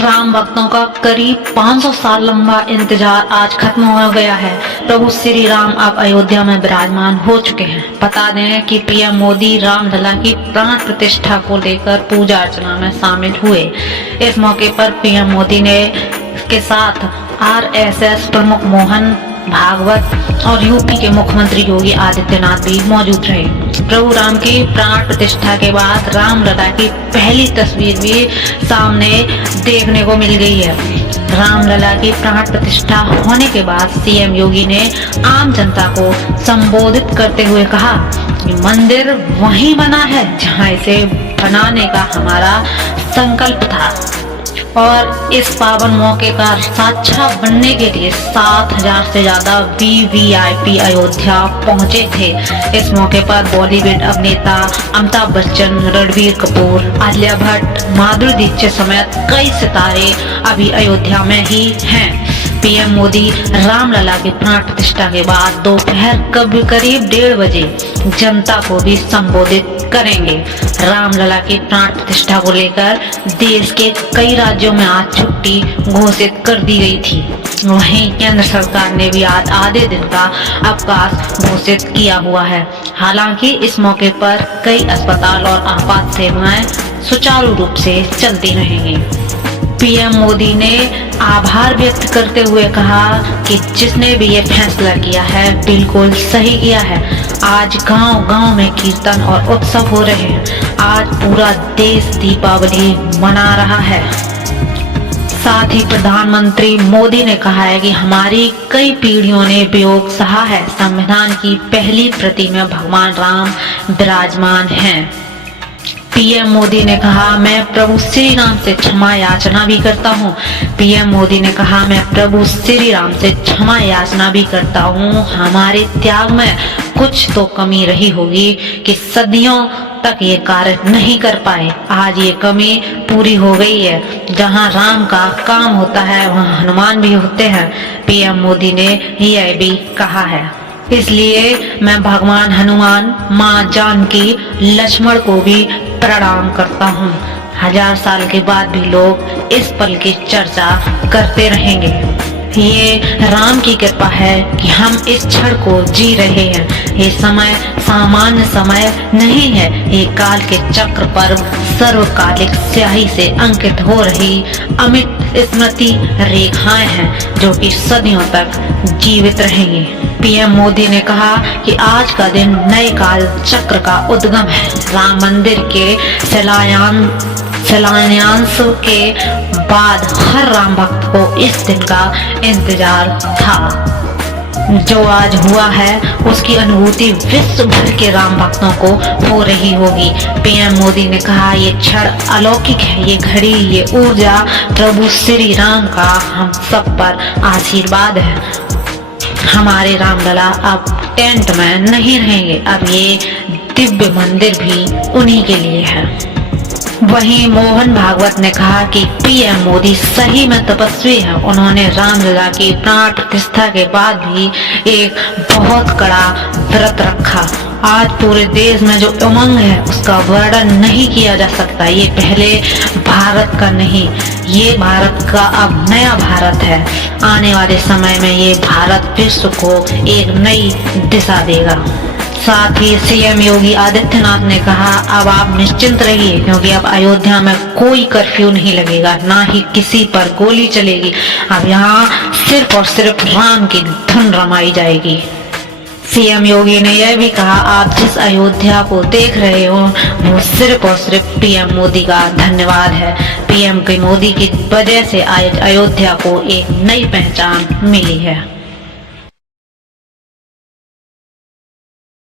राम भक्तों का करीब 500 साल लंबा इंतजार आज खत्म हो गया है। प्रभु श्री राम अब अयोध्या में विराजमान हो चुके हैं। बता दें कि पीएम मोदी रामलला की प्राण प्रतिष्ठा को लेकर पूजा अर्चना में शामिल हुए। इस मौके पर पीएम मोदी ने के साथ आरएसएस प्रमुख मोहन भागवत और यूपी के मुख्यमंत्री योगी आदित्यनाथ भी मौजूद रहे। प्रभु राम की प्राण प्रतिष्ठा के बाद रामलला की पहली तस्वीर भी सामने देखने को मिल गई है। रामलला की प्राण प्रतिष्ठा होने के बाद सीएम योगी ने आम जनता को संबोधित करते हुए कहा कि मंदिर वहीं बना है जहां इसे बनाने का हमारा संकल्प था और इस पावन मौके का साक्षात बनने के लिए 7,000 से ज्यादा वीवीआईपी अयोध्या पहुंचे थे। इस मौके पर बॉलीवुड अभिनेता अमिताभ बच्चन, रणबीर कपूर, आलिया भट्ट, माधुरी दीक्षित समेत कई सितारे अभी अयोध्या में ही हैं। पीएम मोदी रामलला की प्राण प्रतिष्ठा के बाद दोपहर करीब 1:30 बजे जनता को भी संबोधित करेंगे। रामलला की प्राण प्रतिष्ठा को लेकर देश के कई राज्यों में आज छुट्टी घोषित कर दी गई थी। वहीं केंद्र सरकार ने भी आज आधे दिन का अवकाश घोषित किया हुआ है। हालांकि इस मौके पर कई अस्पताल और आपात सेवाएं सुचारू रूप से चलती रहेंगी। पीएम मोदी ने आभार व्यक्त करते हुए कहा कि जिसने भी ये फैसला किया है बिल्कुल सही किया है। आज गांव-गांव में कीर्तन और उत्सव हो रहे हैं। आज पूरा देश दीपावली मना रहा है। साथ ही प्रधानमंत्री मोदी ने कहा है कि हमारी कई पीढ़ियों ने वियोग सहा है। संविधान की पहली प्रति में भगवान राम विराजमान हैं। पीएम मोदी ने कहा मैं प्रभु श्री राम से क्षमा याचना भी करता हूँ। पीएम मोदी ने कहा मैं प्रभु श्री राम से क्षमा याचना भी करता हूँ। हमारे त्याग में कुछ तो कमी रही होगी कि सदियों तक ये कार्य नहीं कर पाए। आज ये कमी पूरी हो गई है। जहाँ राम का काम होता है वहाँ हनुमान भी होते हैं। पीएम मोदी ने यह भी कहा है। इसलिए मैं भगवान हनुमान, माँ जानकी, लक्ष्मण को भी प्रणाम करता हूँ। 1000 साल के बाद भी लोग इस पल की चर्चा करते रहेंगे। ये राम की कृपा है कि हम इस क्षण को जी रहे हैं। ये समय सामान्य समय नहीं है। ये काल के चक्र पर सर्वकालिक स्याही से अंकित हो रही अमिट स्मृति रेखाएं हैं जो कि सदियों तक जीवित रहेंगी। पीएम मोदी ने कहा कि आज का दिन नए काल चक्र का उद्गम है। राम मंदिर के शिलान्यास के बाद हर राम भक्त को इस दिन का इंतजार था। जो आज हुआ है उसकी अनुभूति विश्व भर के राम भक्तों को हो रही होगी। पीएम मोदी ने कहा ये क्षण अलौकिक है। ये घड़ी, ये ऊर्जा प्रभु श्री राम का हम सब पर आशीर्वाद है। हमारे रामलला अब टेंट में नहीं रहेंगे। अब ये दिव्य मंदिर भी उन्हीं के लिए है। वहीं मोहन भागवत ने कहा कि पीएम मोदी सही में तपस्वी है। उन्होंने रामलला की प्राण प्रतिष्ठा के बाद भी एक बहुत कड़ा व्रत रखा। आज पूरे देश में जो उमंग है उसका वर्णन नहीं किया जा सकता। ये पहले भारत का नहीं, ये भारत का अब नया भारत है। आने वाले समय में ये भारत विश्व को एक नई दिशा देगा। साथ ही सीएम योगी आदित्यनाथ ने कहा अब आप निश्चिंत रहिए क्योंकि अब अयोध्या में कोई कर्फ्यू नहीं लगेगा, ना ही किसी पर गोली चलेगी। अब यहाँ सिर्फ और सिर्फ राम की धुन रमाई जाएगी। सीएम योगी ने यह भी कहा आप जिस अयोध्या को देख रहे हो वो सिर्फ और सिर्फ पीएम मोदी का धन्यवाद है। पीएम मोदी की वजह से आज अयोध्या को एक नई पहचान मिली है।